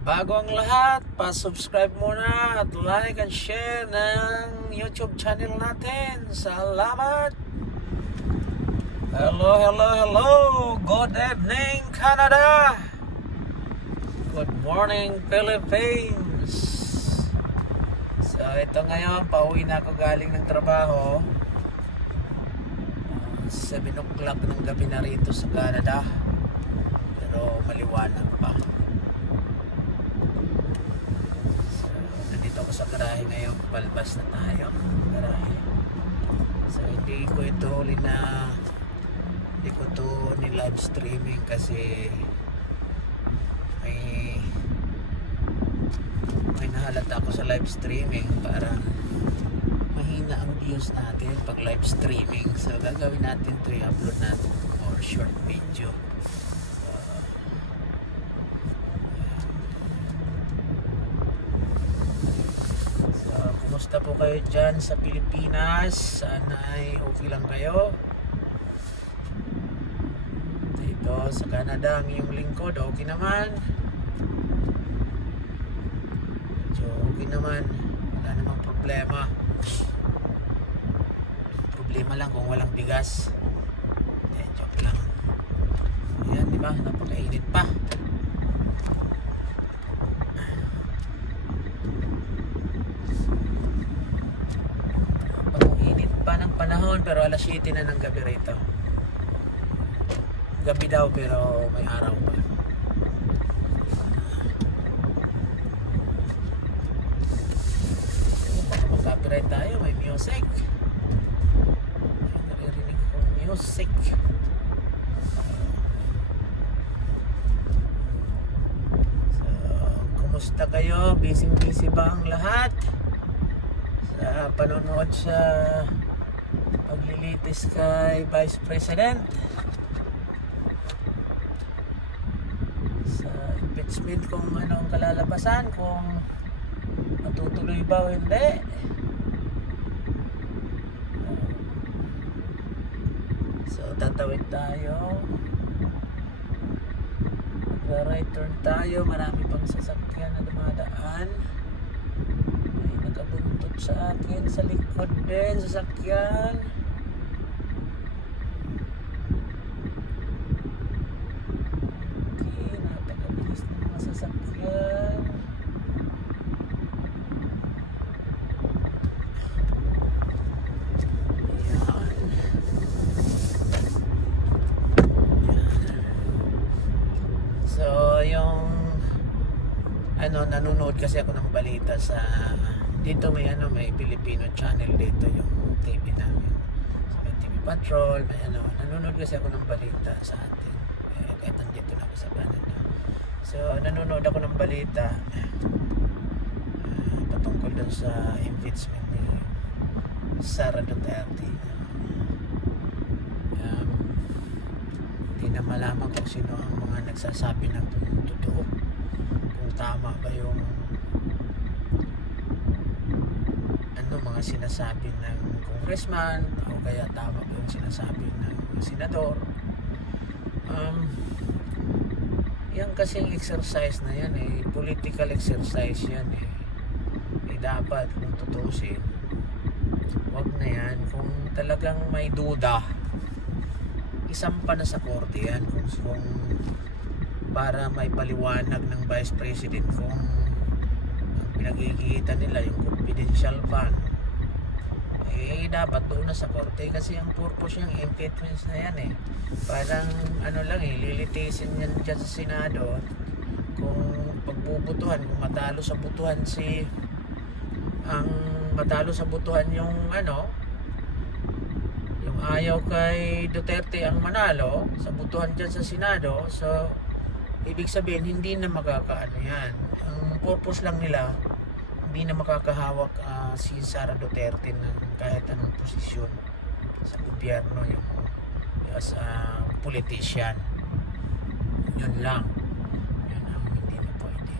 Bago ang lahat, pa-subscribe muna at like and share ng YouTube channel natin. Salamat! Hello, hello, hello! Good evening, Canada! Good morning, Philippines! So, ito ngayon, pauwi na ako galing ng trabaho. 7 o'clock ng gabi na rito sa Canada. Pero maliwanag pa. Ako sa garahe ngayon, palabas na tayo garahe. So hindi ko ito ni live streaming kasi may nahalata ako sa live streaming, para mahina ang views natin pag live streaming. So gagawin natin ito, i-upload natin or short video. Kumusta po kayo dyan sa Pilipinas? Sana ay okay lang kayo. Dito sa Canada, ang iyong lingkod, okay naman. So, okay naman. Wala namang problema. Problema lang kung walang bigas. Joke lang. Ayan, di ba? Napakainit pa. Panahon, pero alas 7 na ng gabi rito. Gabi daw pero may araw pa. Baka mag-copyright tayo, may music. Naririnig kong music. So, kumusta kayo? Busy ba ang lahat? Sa panonood sa paglilitis kay Vice President sa impeachment, kung anong kalalabasan, kung matutuloy ba o hindi. So tatawid tayo, mag-right turn tayo, marami pang sasakyan na dumadaan. May nakabuntot sa akin sa likod din, sasakyan. Sasakyan. So yung nanonood kasi ako ng balita sa dito, may Filipino channel dito, yung TV namin. So, may TV Patrol, may nanonood kasi ako ng balita sa atin. Kahit nandito na ako sa Canada. So, nanonood ako ng balita patungkol dun sa impeachment ni Sara Duterte. Hindi na malaman kung sino ang mga nagsasabi ng totoo, kung tama ba yung mga sinasabi ng congressman, o kaya tama ba yung sinasabi ng senador. Yan kasing exercise na yan, political exercise yan, dapat kung tutusin, wag na yan. Kung talagang may duda, isampa na sa korte yan, kung para may paliwanag ng Vice President kung ang pinagkikita nila yung confidential fund, dapat doon na sa korte, kasi ang purpose yung impeachments na yan parang lilitisin yan dyan sa Senado. Kung pagbubutuhan, kung matalo sa butuhan yung yung ayaw kay Duterte ang manalo sa butuhan dyan sa Senado, so ibig sabihin hindi na makakaano yan. Ang purpose lang nila, hindi na makakahawak si Sara Duterte ng kahit anong posisyon sa gobyerno, yung as a politician. Yun lang. Yun ang hindi na pwede.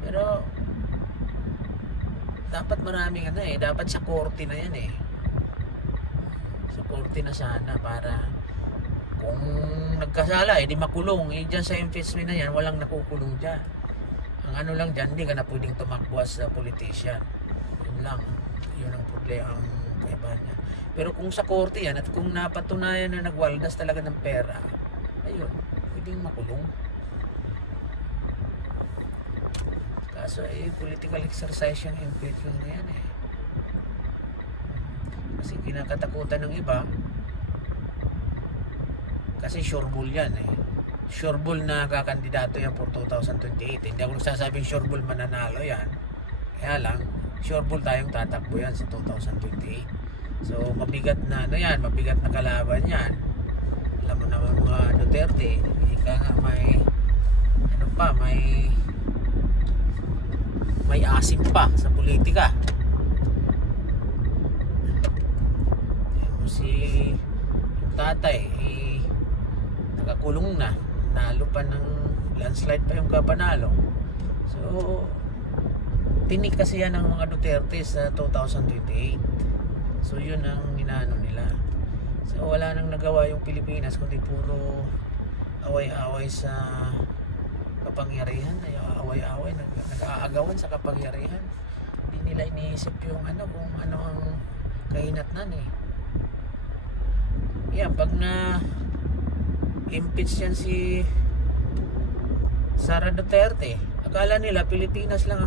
Pero dapat maraming dapat sa korte na yan Sa korte na sana, para Kung nagkasala, di makulong. Dyan sa impeachment na yan, walang nakukulong dyan. Ang ano lang dyan, hindi ka na pwedeng tumakbo as a politician. Yun lang. Yun ang problema, ang iba niya. Pero kung sa korte yan, at kung napatunayan na nagwaldas talaga ng pera, ayun, pwedeng makulong. Kaso political exercise yung impeachment na yan Kasi kinakatakutan ng iba, kasi sureball yan Sureball na kakandidato yan for 2028. Hindi ako nagsasabing sureball mananalo yan. Kaya lang, sureball tayong tatakbo yan sa 2028. So mabigat na mabigat na kalaban yan. Alam mo naman mga Duterte, ika nga may asim pa sa politika. Si tatay nakakulong na, nalo pa ng landslide pa yung kapanalo. So tinik kasi yan ng mga Duterte sa 2028. So yun ang inaano nila. So wala nang nagawa yung Pilipinas kundi puro away-away sa kapangyarihan, away-away, nag-aagawan sa kapangyarihan. Hindi nila iniisip yung kung ano ang kahinatnan pag na impeach yan si Sara Duterte, akala nila Pilipinas lang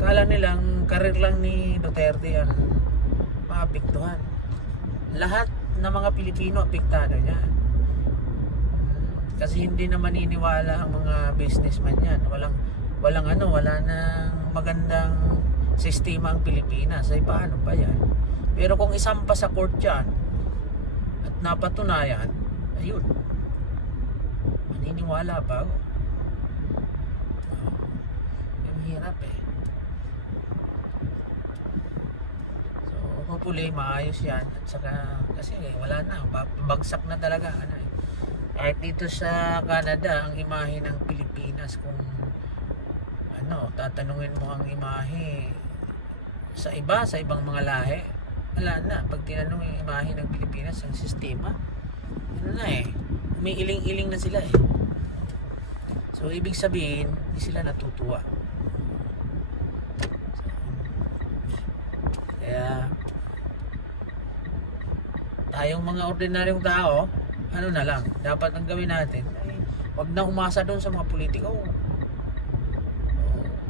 akala nilang karir lang ni Duterte ang maapektuhan. Lahat ng mga Pilipino apektado niyan. Kasi hindi na maniniwala ang mga businessman yan. Wala nang magandang sistema ang Pilipinas. Ay paano ba yan? Pero kung isampa sa court yan at napatunayan, ayun, maniniwala ba? Yung hirap So hopefully maayos yan. At saka kasi wala na, bagsak na talaga Kahit dito sa Canada, ang imahe ng Pilipinas, kung tatanungin mo ang imahe sa ibang mga lahi, wala na. Pag tinanong yung imahe ng Pilipinas, ang sistema, may iling-iling na sila So ibig sabihin, hindi sila natutuwa. Kaya tayong mga ordinaryong tao, na lang, dapat ang gawin natin ay wag na umasa doon sa mga politiko.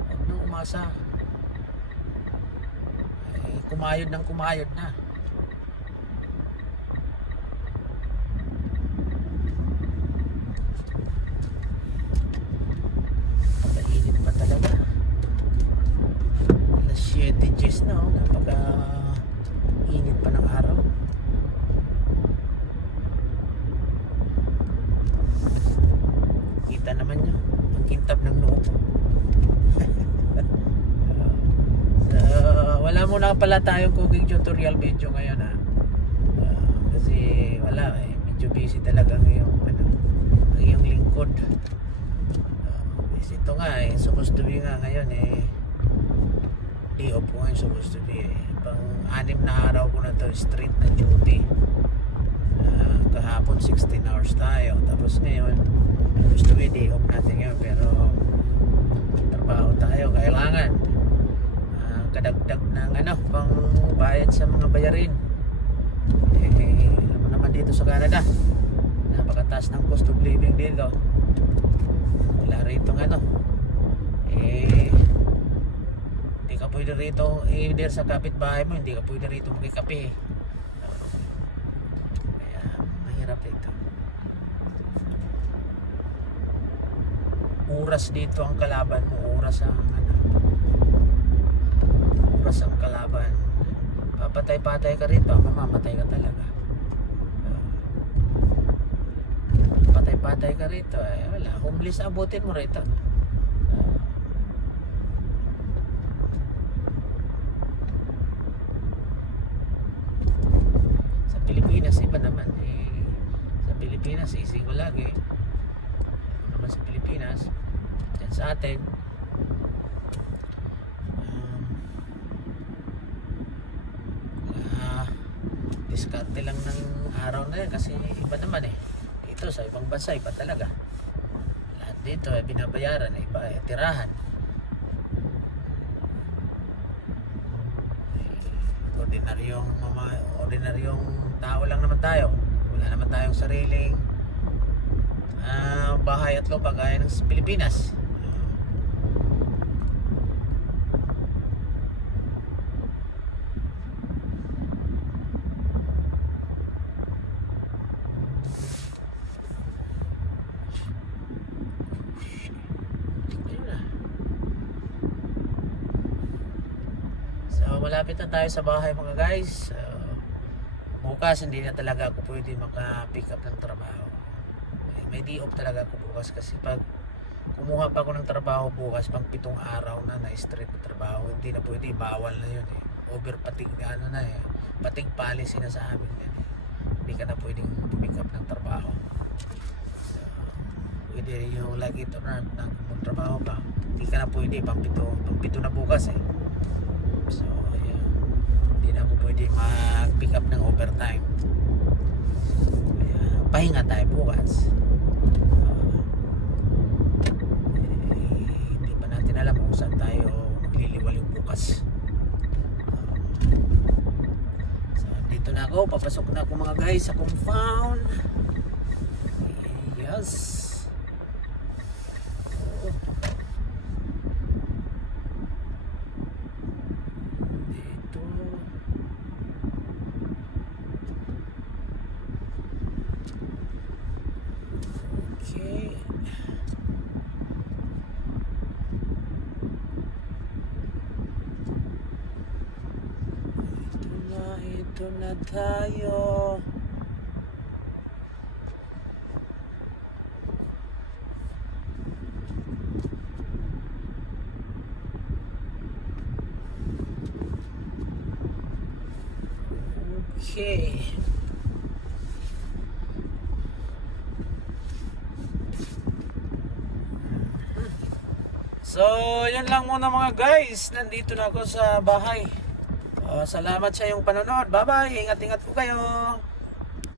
Wag na umasa. Kumayod na. Pag-init pa talaga. Alas 7:10 na, napaka-init pa ng araw. Kita naman nyo ang kintab ng noo. Wala muna pala tayong cooking tutorial video ngayon kasi wala medyo busy talaga ngayong lingkod. Ito nga supposed to be nga ngayon day off ko ngayon, supposed to be pang 6 na araw ko na to straight na duty. Kahapon 16 hours tayo, tapos ngayon gusto ko day off natin ngayon, pero trabaho tayo, kailangan kadagdag ng pang bayad sa mga bayarin. Alam mo naman dito sa Canada, napakataas ng cost of living dito. Wala rito hindi ka pwede rito either sa kapitbahay mo, hindi ka pwede rito magkape. Kaya mahirap ito. Oras dito ang kalaban mo, oras ang kalaban. Papatay-patay ka rito, mamamatay ka talaga. Patay-patay ka rito, wala, homeless abutin mo rito. Sa Pilipinas iba naman sa Pilipinas easy ko lagi naman sa Pilipinas. Diyan sa atin diskarte lang ng araw na yan kasi iba naman Ito sa ibang bansa, iba talaga. Lahat dito ay binabayaran, iba ay tirahan. Ordinaryong tao lang naman tayo. Wala naman tayong sariling bahay at lupa gaya ng Pilipinas. Malapit na tayo sa bahay mga guys. Bukas hindi na talaga ako pwede maka-pick up ng trabaho. May day off talaga ako bukas kasi pag kumuha pa ako ng trabaho bukas pang 7 araw na na-straight na trabaho, hindi na pwede, bawal na yun eh. Over patig na eh. Patig policy na sa amin yan eh. Hindi ka na pwedeng pick up ng trabaho. Pwede yung like it or not na trabaho ka. Hindi ka na pwede pang 7 na bukas eh. So hindi na ako pwede mag-pick up ng overtime. Kaya pahinga tayo bukas. Hindi pa natin alam kung saan tayo magliliwaliw bukas. So dito na ako, papasok na ako mga guys sa compound. Yes. Ito na tayo. Okay. So, yan lang muna mga guys. Nandito na ako sa bahay. Salamat sa iyong panonood. Bye-bye. Ingat-ingat po kayo.